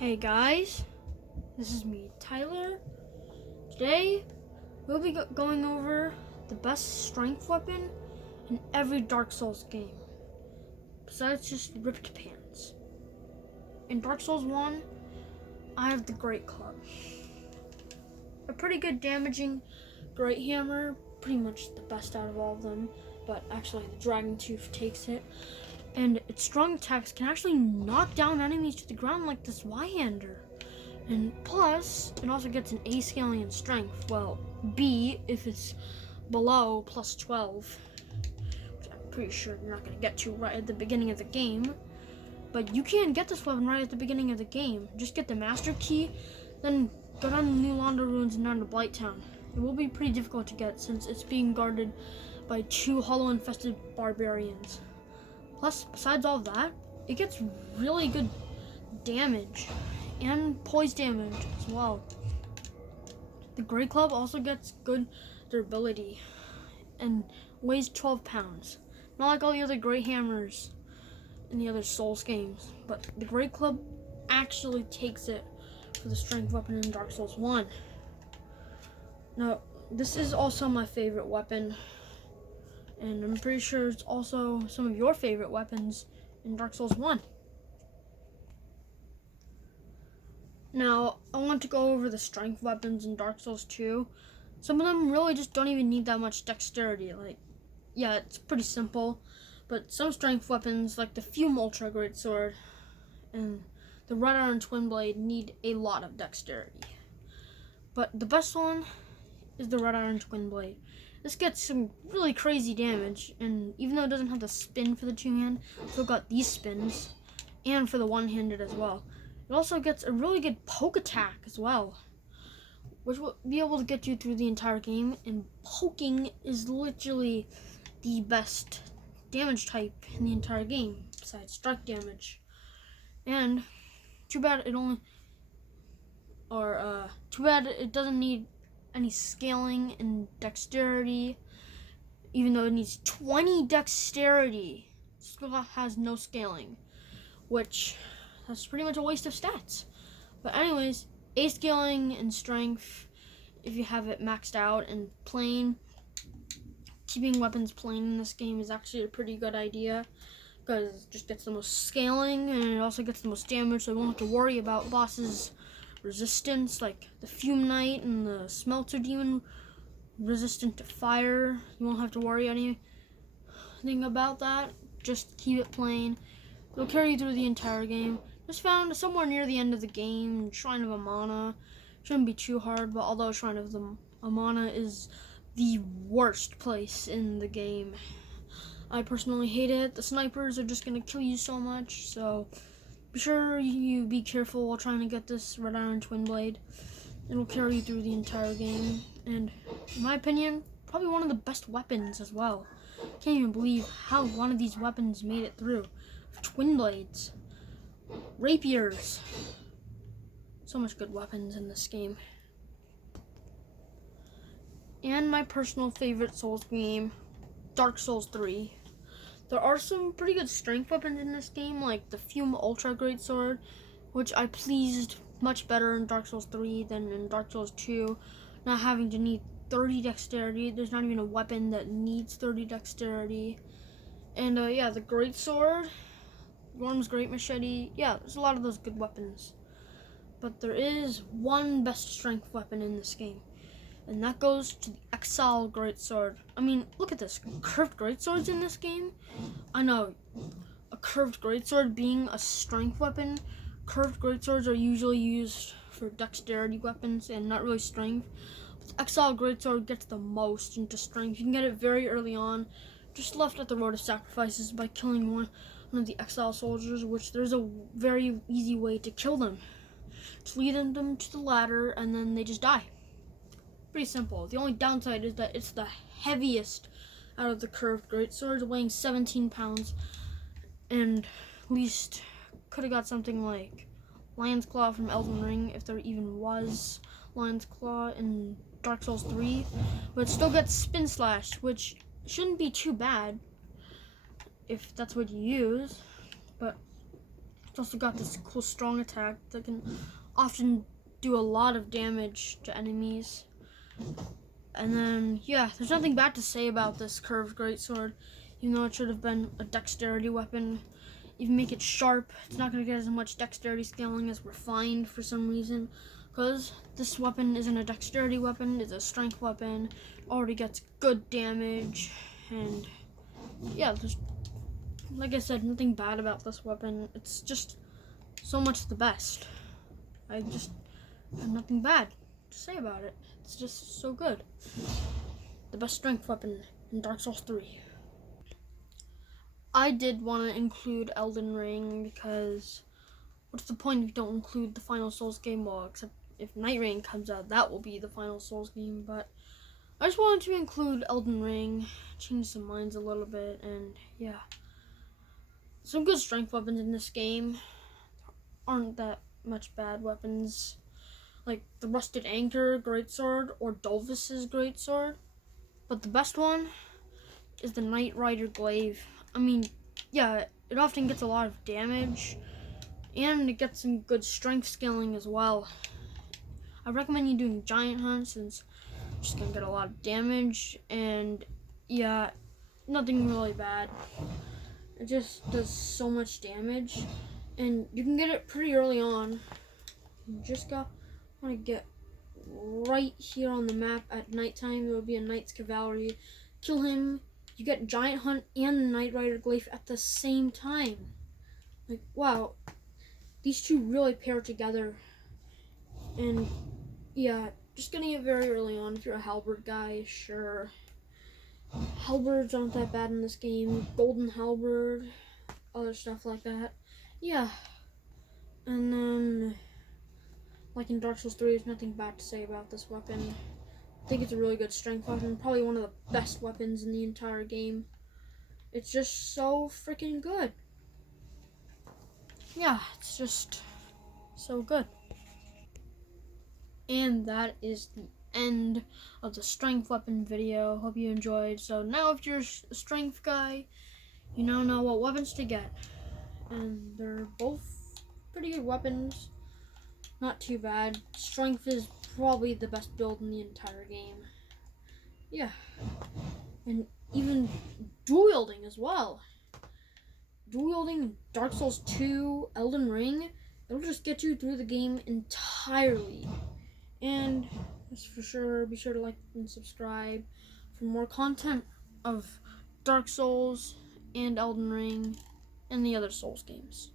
Hey guys, this is me, Tyler. Today, we'll be going over the best strength weapon in every Dark Souls game, besides just ripped pants. In Dark Souls 1, I have the Great Club. A pretty good damaging Great Hammer, pretty much the best out of all of them, but actually the Dragon Tooth takes it. And its strong attacks can actually knock down enemies to the ground like this Y-hander. And plus, it also gets an A scaling in strength. Well, B if it's below plus 12. Which I'm pretty sure you're not going to get to right at the beginning of the game. But you can get this weapon right at the beginning of the game. Just get the Master Key, then go down to New Londo Ruins and down to Blighttown. It will be pretty difficult to get since it's being guarded by 2 hollow-infested barbarians. Plus, besides all that, it gets really good damage and poise damage as well. The Great Club also gets good durability and weighs 12 pounds. Not like all the other Great Hammers in the other Souls games, but the Great Club actually takes it for the strength weapon in Dark Souls 1. Now, this is also my favorite weapon. And I'm pretty sure it's also some of your favorite weapons in Dark Souls 1. Now, I want to go over the strength weapons in Dark Souls 2. Some of them really just don't even need that much dexterity. Yeah, it's pretty simple. But some strength weapons, like the Fume Ultra Greatsword and the Red Iron Twin Blade, need a lot of dexterity. But the best one is the Red Iron Twin Blade. This gets some really crazy damage, and even though it doesn't have the spin for the two-hand, it's still got these spins, and for the one-handed as well. It also gets a really good poke attack as well, which will be able to get you through the entire game, and poking is literally the best damage type in the entire game, besides strike damage. And too bad it doesn't need any scaling and dexterity, even though it needs 20 dexterity. It still has no scaling, which that's pretty much a waste of stats. But anyways, A scaling and strength, if you have it maxed out and plain, keeping weapons plain in this game is actually a pretty good idea, because it just gets the most scaling and it also gets the most damage, so you won't have to worry about bosses resistance, like the Fume Knight and the Smelter Demon, resistant to fire. You won't have to worry anything about that. Just keep it plain. It'll carry you through the entire game. Just found somewhere near the end of the game, Shrine of Amana. Shouldn't be too hard, but although Shrine of the Amana is the worst place in the game, I personally hate it. The snipers are just gonna kill you so much, so be sure you be careful while trying to get this Red Iron Twin Blade. It'll carry you through the entire game, and in my opinion, probably one of the best weapons as well. Can't even believe how one of these weapons made it through. Twin blades, rapiers, so much good weapons in this game. And my personal favorite Souls game, Dark Souls 3. There are some pretty good strength weapons in this game, like the Fume Ultra Greatsword, which I pleased much better in Dark Souls 3 than in Dark Souls 2, not having to need 30 dexterity. There's not even a weapon that needs 30 dexterity. And yeah, the Greatsword, Gorm's Great Machete, yeah, there's a lot of those good weapons. But there is one best strength weapon in this game, and that goes to the Exile Greatsword. I mean, look at this. Curved Greatswords in this game. I know, a curved Greatsword being a strength weapon, curved Greatswords are usually used for dexterity weapons and not really strength. But the Exile Greatsword gets the most into strength. You can get it very early on, just left at the Road of Sacrifices by killing one of the Exile soldiers, which there's a very easy way to kill them. Just lead them to the ladder and then they just die. Pretty simple. The only downside is that it's the heaviest out of the curved greatswords, weighing 17 pounds, and at least could have got something like Lion's Claw from Elden Ring, if there even was Lion's Claw in Dark Souls 3, but it still gets Spin Slash, which shouldn't be too bad if that's what you use. But It's also got this cool strong attack that can often do a lot of damage to enemies. And then, yeah, there's nothing bad to say about this curved greatsword. Even though it should have been a dexterity weapon. Even make it sharp, it's not going to get as much dexterity scaling as refined for some reason. Because this weapon isn't a dexterity weapon, it's a strength weapon. Already gets good damage. And yeah, there's, like I said, nothing bad about this weapon. It's just so much the best. I just have nothing bad to say about it. It's just so good. The best strength weapon in Dark Souls 3. I did want to include Elden Ring because what's the point if you don't include the final Souls game? Well, except if Night Rain comes out, that will be the final Souls game. But I just wanted to include Elden Ring, change some minds a little bit, and yeah. Some good strength weapons in this game. Aren't that much bad weapons. Like the Rusted Anchor Greatsword or Dulvis's Greatsword. But the best one is the Knight Rider Glaive. I mean, yeah, it often gets a lot of damage, and it gets some good strength scaling as well. I recommend you doing Giant Hunt since you're just gonna get a lot of damage, and yeah, nothing really bad. It just does so much damage, and you can get it pretty early on. You just want to get right here on the map at nighttime. There will be a Knight's Cavalry. Kill him. You get Giant Hunt and the Knight Rider Glaive at the same time. Like, wow. These two really pair together. And, yeah, just getting it very early on. If you're a halberd guy, sure. Halberds aren't that bad in this game. Golden halberd. Other stuff like that. Yeah. And then, like in Dark Souls 3, there's nothing bad to say about this weapon. I think it's a really good strength weapon. Probably one of the best weapons in the entire game. It's just so freaking good. Yeah, it's just so good. And that is the end of the strength weapon video. Hope you enjoyed. So now if you're a strength guy, you now know what weapons to get. And they're both pretty good weapons. Not too bad. Strength is probably the best build in the entire game. Yeah. And even dual wielding as well. Dual wielding Dark Souls 2, Elden Ring, it'll just get you through the game entirely. And that's for sure, be sure to like and subscribe for more content of Dark Souls and Elden Ring and the other Souls games.